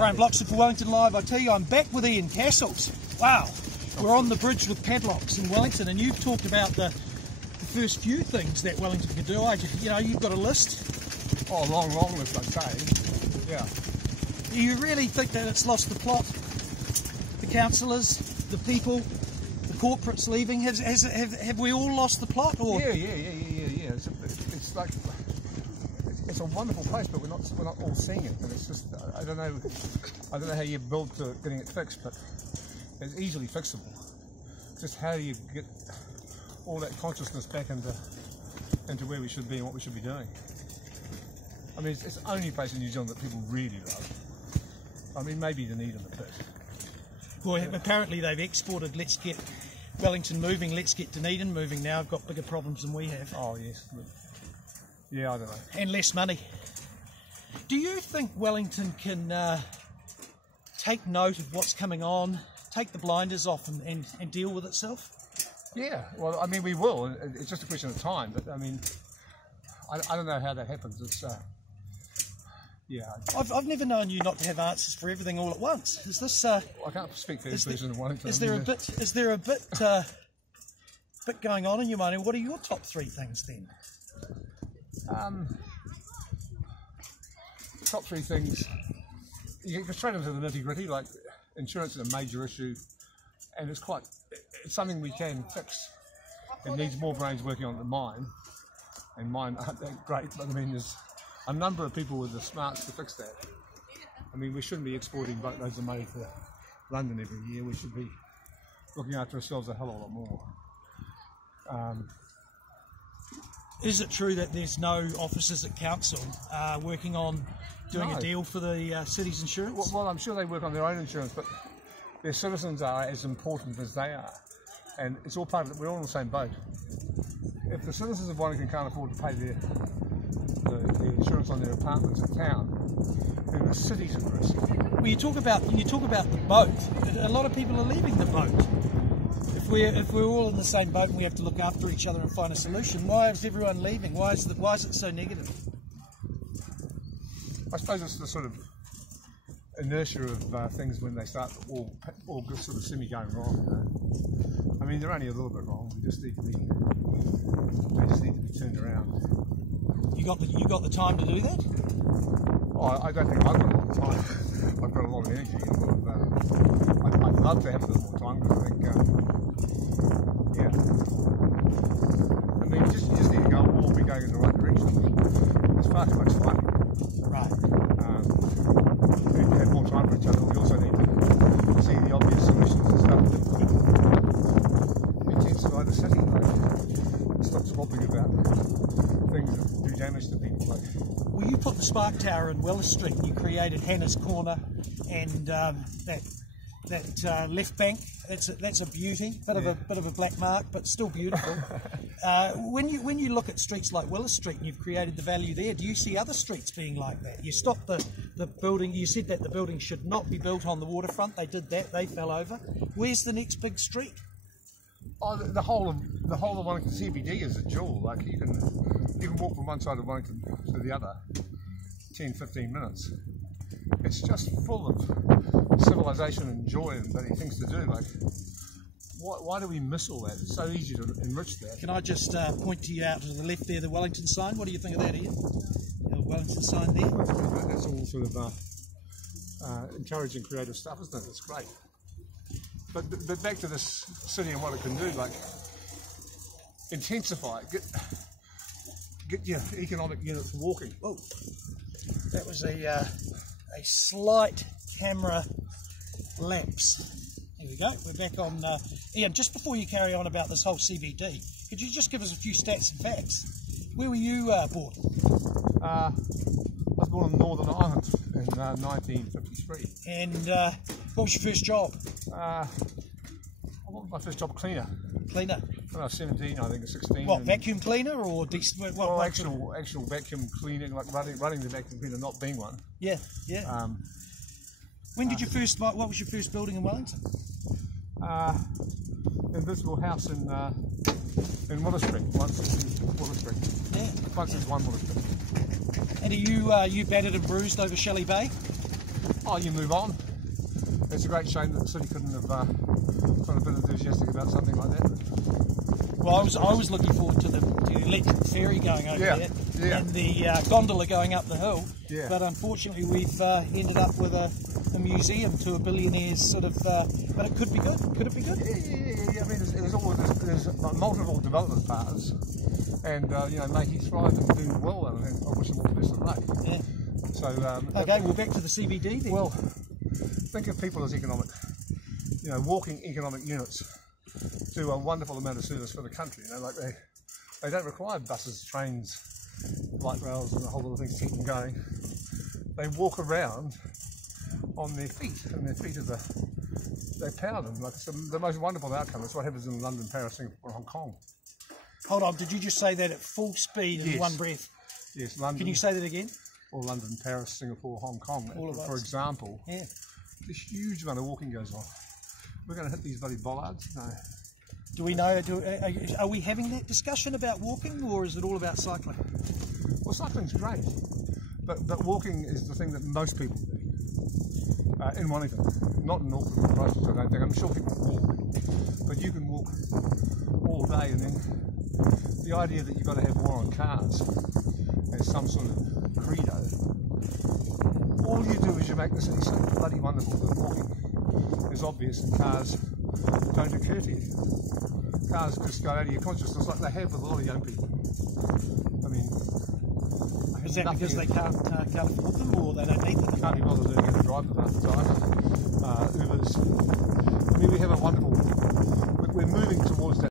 Graham Bloxham for Wellington Live. I tell you, I'm back with Ian Castles. Wow, we're on the bridge with padlocks in Wellington, and you've talked about the first few things that Wellington can do. You've got a list. Oh, long list, I'd say. Yeah. Do you really think that it's lost the plot? The councillors, the people, the corporates leaving. Have we all lost the plot? Or Yeah. It's like it's a wonderful place, but we're not all seeing it. And it's just I don't know how you build to getting it fixed, but it's easily fixable. Just how do you get all that consciousness back into where we should be and what we should be doing. I mean, it's the only place in New Zealand that people really love. I mean, maybe Dunedin a bit. Well, apparently they've exported, let's get Wellington moving, let's get Dunedin moving now. I've got bigger problems than we have. Oh, yes. Yeah, I don't know. And less money. Do you think Wellington can take note of what's coming on, take the blinders off and deal with itself? Yeah, well, I mean, we will. It's just a question of time. But, I mean, I don't know how that happens. It's, yeah. I've never known you not to have answers for everything all at once. Is this? Well, I can't speak for every person in Wellington. Is there a bit going on in your mind? And what are your top three things then? Top three things. You get straight into the nitty gritty. Like insurance is a major issue, and it's something we can fix. It needs more brains working on it than mine, and mine aren't that great. But I mean, there's a number of people with the smarts to fix that. I mean, we shouldn't be exporting boatloads of money to London every year. We should be looking after ourselves a hell of a lot more. Is it true that there's no officers at council working on doing a deal for the city's insurance? Well, I'm sure they work on their own insurance, but their citizens are as important as they are, and it's all part of it. We're all in the same boat. If the citizens of Wellington can't afford to pay the insurance on their apartments in town, then the city's at risk. Well, you talk about the boat. A lot of people are leaving the boat. If we're all in the same boat and we have to look after each other and find a solution, why is everyone leaving? Why is it so negative? I suppose it's the sort of inertia of things when they start all sort of semi going wrong. You know? I mean, they're only a little bit wrong. They just need to be turned around. You got the time to do that? Oh, I don't think I've got a lot of time. I've got a lot of energy. I'd love to have a little more time, but I think, yeah. I mean, you just need to go all be going in the right direction. It's far too much fun. Right. We need to have more time for each other. We also need to see the obvious solutions and stuff that intensify the city. Like, stop squabbling about things that do damage to people. Like. Well, you put the Spark Tower in Wellis Street, and you created Hannah's Corner, and that left bank. That's a beauty. Bit of a black mark, but still beautiful. When you look at streets like Wellis Street, and you've created the value there, do you see other streets being like that? You stopped the building. You said that the building should not be built on the waterfront. They did that. They fell over. Where's the next big street? Oh, the whole of Wellington CBD is a jewel. Like you can walk from one side of Wellington to the other, 10-15 minutes. It's just full of civilization and joy and bloody things to do. Like, why do we miss all that? It's so easy to enrich that. Can I just point to you out to the left there, the Wellington sign? What do you think of that, Ian? The Wellington sign there. That's all sort of encouraging creative stuff, isn't it? It's great. But back to this city and what it can do, like intensify it, get your economic units walking. Whoa, that was a slight camera lapse. There we go. We're back on. Ian, just before you carry on about this whole CBD, could you just give us a few stats and facts? Where were you born? I was born in Northern Ireland in 1953. And what was your first job? My first job, cleaner. Cleaner? When I was 17, I think, or 16. What, vacuum cleaner or decent? Well, actual vacuum cleaning, like running the vacuum cleaner, not being one. Yeah, yeah. When did you first? What was your first building in Wellington? Invisible house in Willis Street. Willis Street. Yeah. Once there's one Willis Street. And are you battered and bruised over Shelley Bay? Oh, you move on. It's a great shame that the city couldn't have been enthusiastic about something like that. Well, I was looking forward to the electric ferry going over there and the gondola going up the hill. Yeah. But unfortunately, we've ended up with a museum to a billionaire's sort of. But it could be good. Could it be good? Yeah. I mean, there's multiple development paths, and you know, may he thrive and do well. And I wish him all the best of luck. Yeah. So okay, well, back to the CBD then. Well, think of people as economic. You know, walking economic units do a wonderful amount of service for the country. You know, like they don't require buses, trains, light rails, and a whole lot of things to keep them going. They walk around on their feet, and their feet are they power them. Like it's the most wonderful outcome. That's what happens in London, Paris, Singapore, Hong Kong. Hold on, did you just say that at full speed in one breath? Yes, London. Can you say that again? Or London, Paris, Singapore, Hong Kong. All of for us. example. Yeah. This huge amount of walking goes on. We're going to hit these bloody bollards. No. Do we know? Are we having that discussion about walking, or is it all about cycling? Well, cycling's great, but walking is the thing that most people do. In Wellington, not in Auckland, Christchurch, I don't think. I'm sure people walk, but you can walk all day, and then the idea that you've got to have war on cars as some sort of credo. All you do is you make the city so bloody wonderful that walking is obvious and cars don't occur to you. Cars just go out of your consciousness like they have with a lot of young people. I mean, is that because they can't afford them, or they don't need them? Can't be bothered learning how to drive them half the time. Ubers. I mean, we have a wonderful. We're moving towards that.